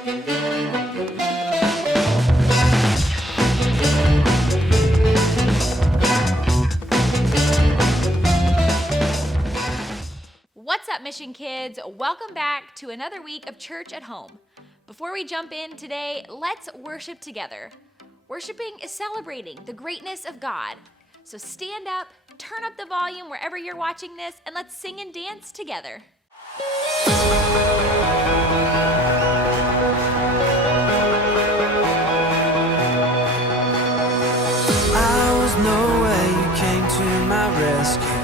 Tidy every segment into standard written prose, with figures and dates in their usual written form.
What's up, Mission Kids? Welcome back to another week of Church at Home. Before we jump in today, let's worship together. Worshiping is celebrating the greatness of God. So stand up, turn up the volume wherever you're watching this, and let's sing and dance together. I was nowhere, you came to my rescue.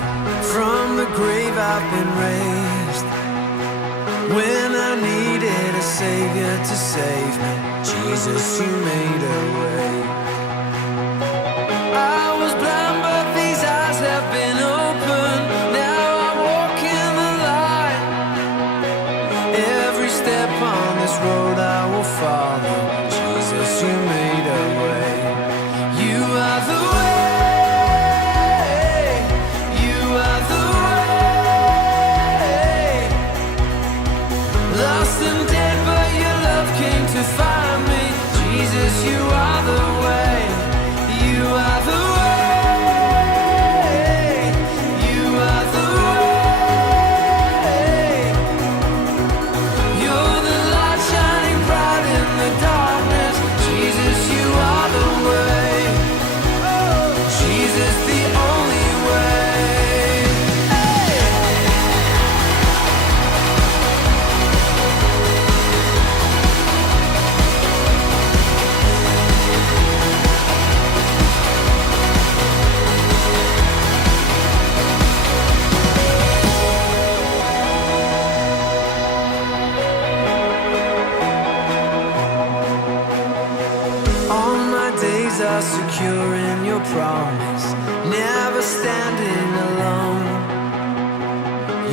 From the grave I've been raised. When I needed a savior to save me, Jesus, you made a way. I was blind, but these eyes have been opened. Now I walk in the light. Every step on this road I will follow. Jesus, you made a way. You are the way. To find me, Jesus, you are the way, you are the way, you are the way. You're the light shining bright in the darkness, Jesus, you are the way, Jesus, the only way. Are secure in your promise, never standing alone.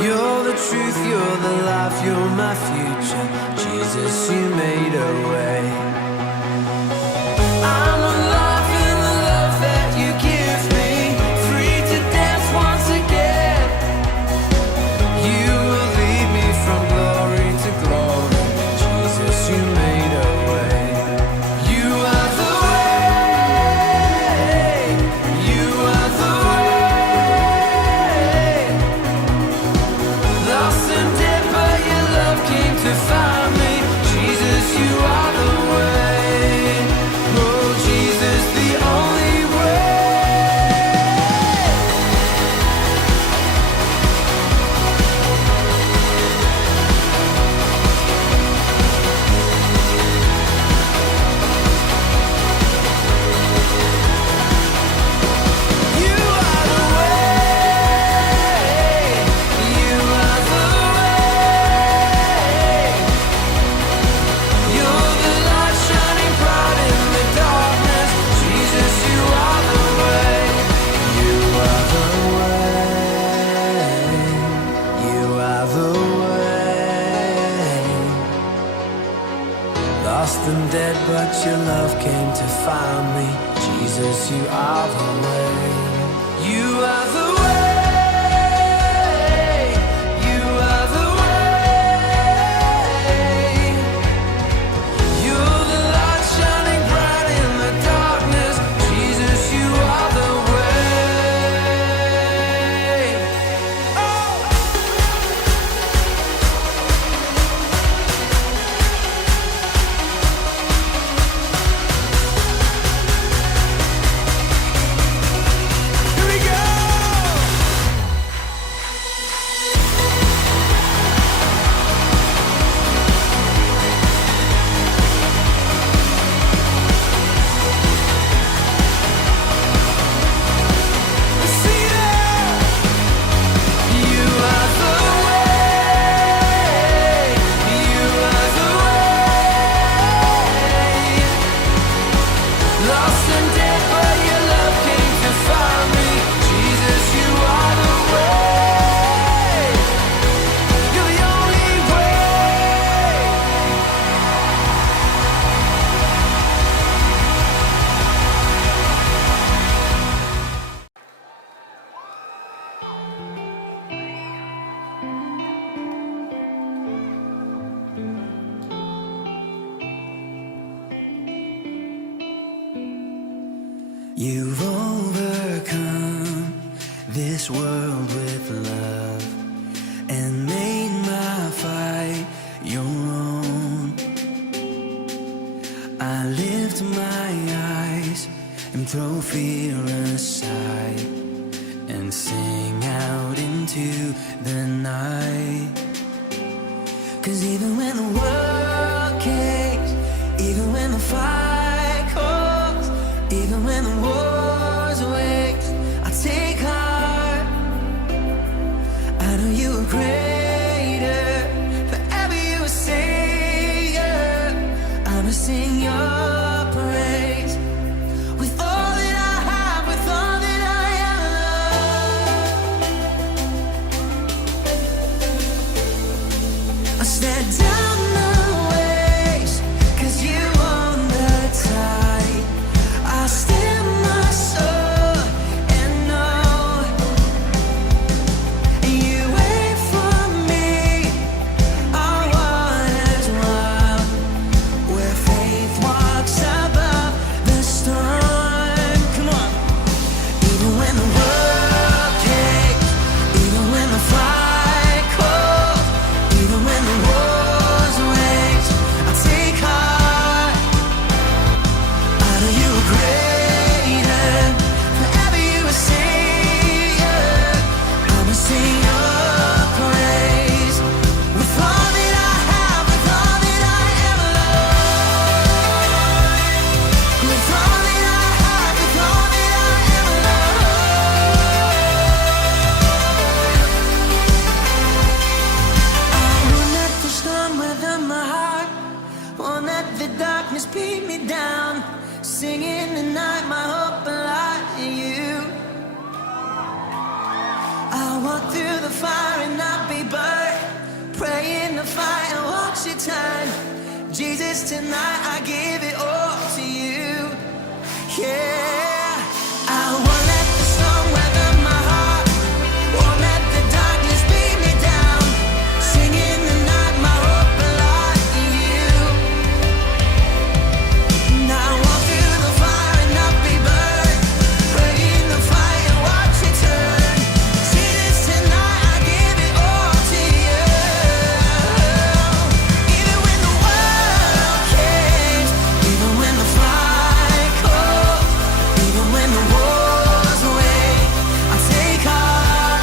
You're the truth, you're the life, you're my future. Jesus, you made a way. I'm alive in the love that you give me, free to dance once again. You will lead me from glory to glory. Jesus, you made a way. You are the to find me, Jesus, you are the way. Oh, Jesus, the only and dead, but your love came to find me. Jesus, you are the way. You are the way. You are the way. You're the light shining bright in the darkness. Jesus, you are the way. Oh! You've overcome this world with love and made my fight your own. I lift my eyes and throw fear aside and sing out into the night. 'Cause even when the world cakes, even when the fight calls, even when the war's waged, I take heart. I know you are greater, forever you are Savior. I'ma sing your praise with all that I have, with all that I am. I stand down the waves, 'cause you own the tide. I still my soul and know, and you wait for me. Our waters wild, where faith walks above the storm. Come on. Even when the world cakes, even when the fight calls, even when the war's waged, I take heart. I know you are greater, forever you are Savior. I'ma sing your praise with all that I have, with all that I am, Lord. With all that I have, with all that I am, Lord. I won't let the storm weather my heart, won't let the darkness beat me down. Singing tonight, my hope lies in you. I'll walk through the fire and not be burned. Pray in the fire and watch it turn. Jesus, tonight I give it all to you. Yeah, I won't let the storm weather my heart, won't let the darkness beat me down. Singing tonight, my hope lies in you. Now I walk through the fire and not be burned. Pray in the fire and watch it turn. Jesus, tonight I give it all to you. Even when the world caves, even when the fight calls, even when the war's waged, I take heart.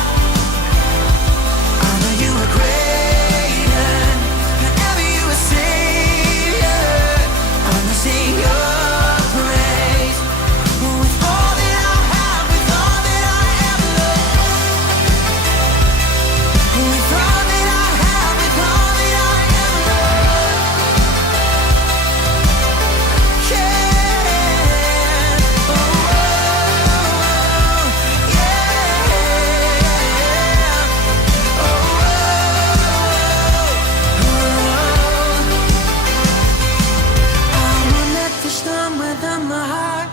I know you are greater, forever you are Savior. I'ma sing your praise with all that I have, with all that I am, Lord. With all that I have, with all that I am, Lord. Yeah. Oh, yeah. Oh, I won't let the storm weather my heart,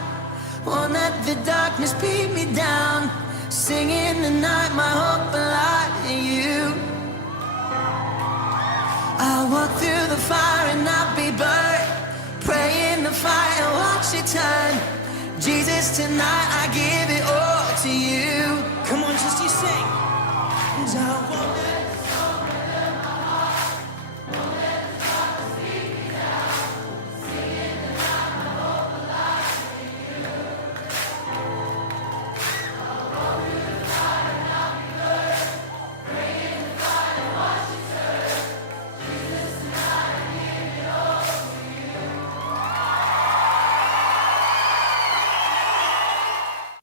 won't let the darkness beat me down. Singing tonight, my hope lies in you. I'll walk through the fire and not be burned. Pray in the fire and watch it turn. Jesus, tonight I give it all to you. Come on, just you sing. 'Cause I won't let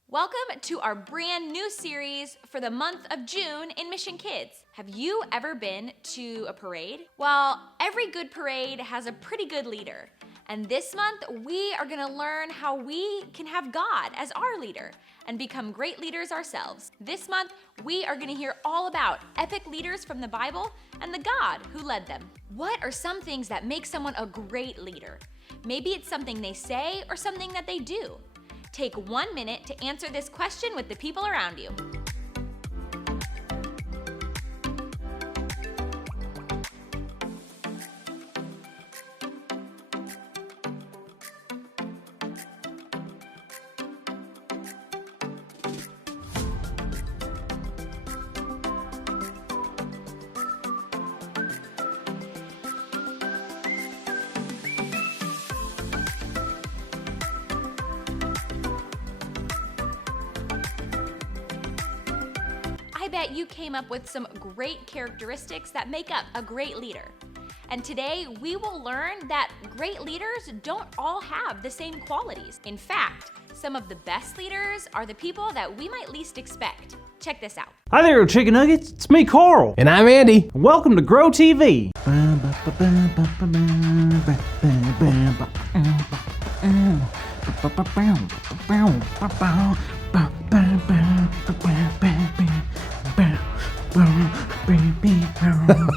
Welcome to our brand new series for the month of June in Mission Kids. Have you ever been to a parade? Well, every good parade has a pretty good leader. And this month, we are gonna learn how we can have God as our leader and become great leaders ourselves. This month, we are gonna hear all about epic leaders from the Bible and the God who led them. What are some things that make someone a great leader? Maybe it's something they say or something that they do. Take 1 minute to answer this question with the people around you. bet you came up with some great characteristics that make up a great leader. And today, we will learn that great leaders don't all have the same qualities. In fact, some of the best leaders are the people that we might least expect. Check this out. Hi there, Chicken Nuggets. It's me, Carl. And I'm Andy. Welcome to Grow TV.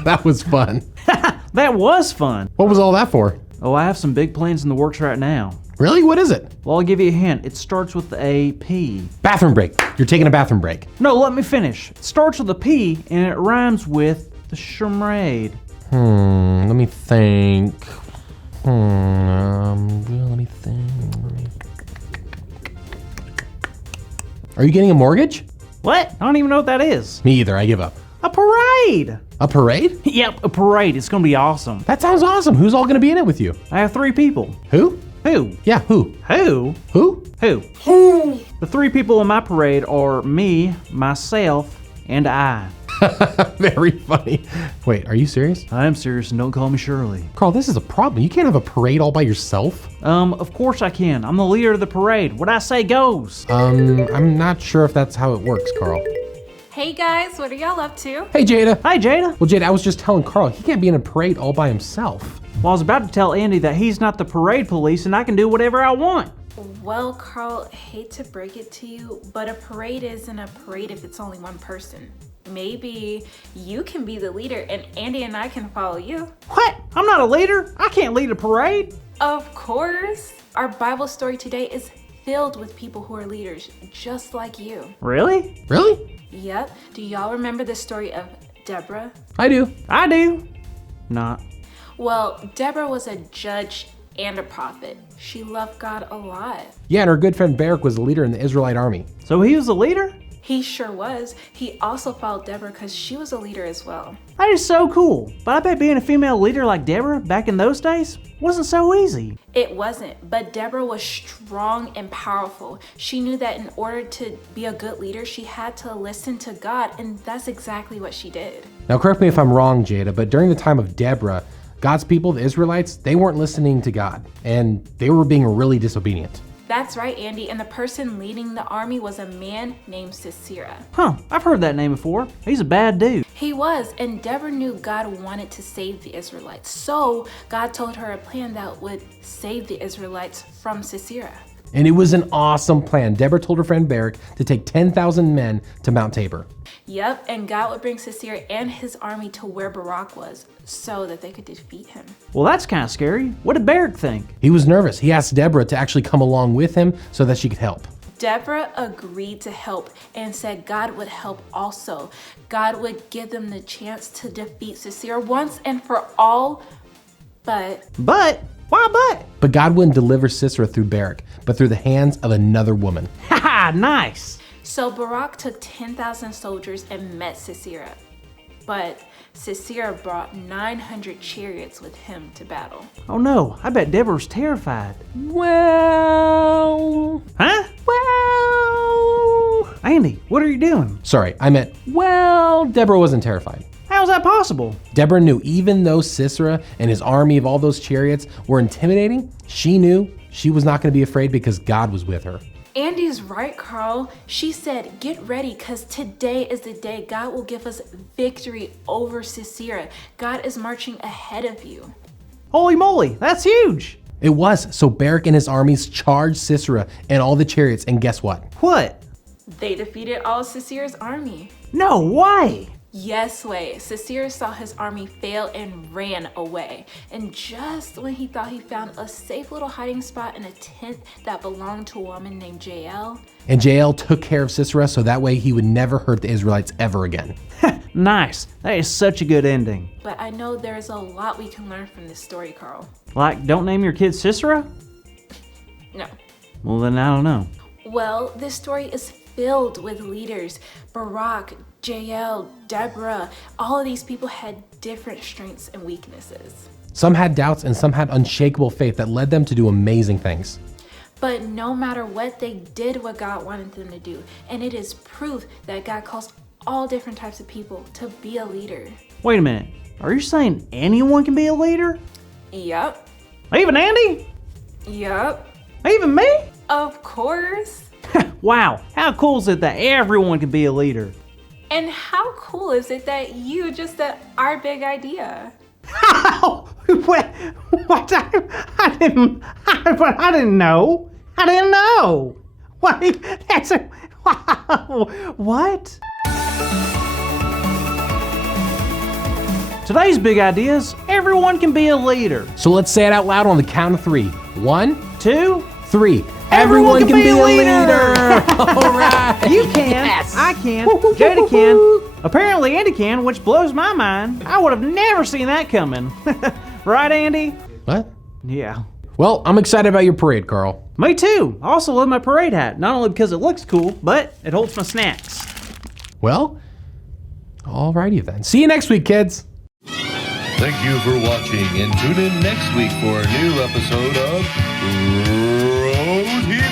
That was fun. That was fun. What was all that for? Oh, I have some big plans in the works right now. Really? What is it? Well, I'll give you a hint. It starts with a P. Bathroom break. You're taking a bathroom break. No, let me finish. It starts with a P and it rhymes with the charade. Let me think. Let me think. Are you getting a mortgage? What? I don't even know what that is. Me either. I give up. A parade. A parade? Yep, a parade. It's gonna be awesome. That sounds awesome. Who's all gonna be in it with you? I have 3 people. Who? Who? Yeah, who? Who? Who? Who? The 3 people in my parade are me, myself, and I. Very funny. Wait, are you serious? I am serious and don't call me Shirley. Carl, this is a problem. You can't have a parade all by yourself. Of course I can. I'm the leader of the parade. What I say goes. I'm not sure if that's how it works, Carl. Hey guys, what are y'all up to? Hey, Jada. Hi, Jada. Well, Jada, I was just telling Carl, he can't be in a parade all by himself. Well, I was about to tell Andy that he's not the parade police and I can do whatever I want. Well, Carl, hate to break it to you, but a parade isn't a parade if it's only one person. Maybe you can be the leader and Andy and I can follow you. What? I'm not a leader. I can't lead a parade. Of course. Our Bible story today is filled with people who are leaders, just like you. Really? Really? Yep. Do y'all remember the story of Deborah? I do. I do. Not. Well, Deborah was a judge and a prophet. She loved God a lot. Yeah, and her good friend Barak was a leader in the Israelite army. So he was a leader? He sure was. He also followed Deborah because she was a leader as well. That is so cool. But I bet being a female leader like Deborah back in those days wasn't so easy. It wasn't, but Deborah was strong and powerful. She knew that in order to be a good leader, she had to listen to God, and that's exactly what she did. Now, correct me if I'm wrong, Jada, but during the time of Deborah, God's people, the Israelites, they weren't listening to God, and they were being really disobedient. That's right, Andy, and the person leading the army was a man named Sisera. Huh, I've heard that name before. He's a bad dude. He was, and Deborah knew God wanted to save the Israelites. So God told her a plan that would save the Israelites from Sisera. And it was an awesome plan. Deborah told her friend Barak to take 10,000 men to Mount Tabor. Yep, and God would bring Sisera and his army to where Barak was so that they could defeat him. Well, that's kind of scary. What did Barak think? He was nervous. He asked Deborah to actually come along with him so that she could help. Deborah agreed to help and said God would help also. God would give them the chance to defeat Sisera once and for all, but Why but? But God wouldn't deliver Sisera through Barak, but through the hands of another woman. Haha, nice. So Barak took 10,000 soldiers and met Sisera. But Sisera brought 900 chariots with him to battle. Oh no, I bet Deborah's terrified. Well... Huh? Well... Andy, what are you doing? Sorry, I meant, well, Deborah wasn't terrified. How's that possible? Deborah knew even though Sisera and his army of all those chariots were intimidating, she knew she was not going to be afraid because God was with her. Andy's right, Carl. She said, get ready because today is the day God will give us victory over Sisera. God is marching ahead of you. Holy moly, that's huge. It was, so Barak and his armies charged Sisera and all the chariots, and guess what? What? They defeated all Sisera's army. No way. Yes way. Sisera saw his army fail and ran away. And just when he thought he found a safe little hiding spot in a tent that belonged to a woman named Jael. And Jael took care of Sisera so that way he would never hurt the Israelites ever again. Nice. That is such a good ending. But I know there's a lot we can learn from this story, Carl. Like, don't name your kid Sisera? No. Well, then I don't know. Well, this story is filled with leaders. Barak, Jael, Deborah, all of these people had different strengths and weaknesses. Some had doubts and some had unshakable faith that led them to do amazing things. But no matter what, they did what God wanted them to do. And it is proof that God calls all different types of people to be a leader. Wait a minute. Are you saying anyone can be a leader? Yup. Even Andy? Yup. Even me? Of course. Wow, how cool is it that everyone can be a leader? And how cool is it that you just said our big idea? What? I didn't know. I didn't know. What? That's a, what? Today's big idea is everyone can be a leader. So let's say it out loud on the count of 3. 1, 2, 3. Everyone can be a leader. All right. You can. Yes. I can. Jada can. Apparently Andy can, which blows my mind. I would have never seen that coming. Right, Andy? What? Yeah. Well, I'm excited about your parade, Carl. Me too. I also love my parade hat, not only because it looks cool, but it holds my snacks. Well, alrighty then. See you next week, kids. Thank you for watching, and tune in next week for a new episode of Row TV.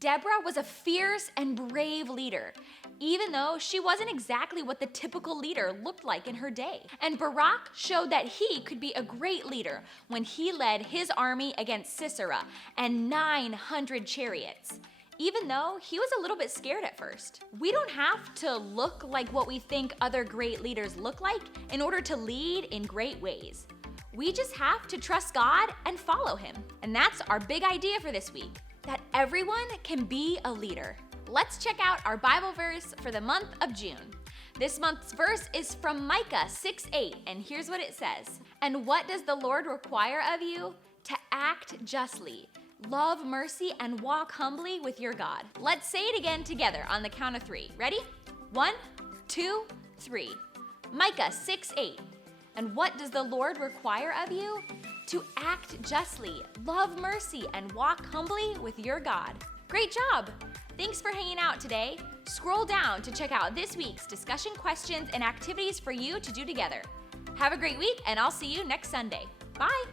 Deborah was a fierce and brave leader, even though she wasn't exactly what the typical leader looked like in her day. And Barak showed that he could be a great leader when he led his army against Sisera and 900 chariots, even though he was a little bit scared at first. We don't have to look like what we think other great leaders look like in order to lead in great ways. We just have to trust God and follow him. And that's our big idea for this week, that everyone can be a leader. Let's check out our Bible verse for the month of June. This month's verse is from Micah 6:8, and here's what it says. And what does the Lord require of you? To act justly, love mercy, and walk humbly with your God. Let's say it again together on the count of 3. Ready? 1, 2, 3. Micah 6:8. And what does the Lord require of you? To act justly, love mercy, and walk humbly with your God. Great job! Thanks for hanging out today. Scroll down to check out this week's discussion questions and activities for you to do together. Have a great week, and I'll see you next Sunday. Bye!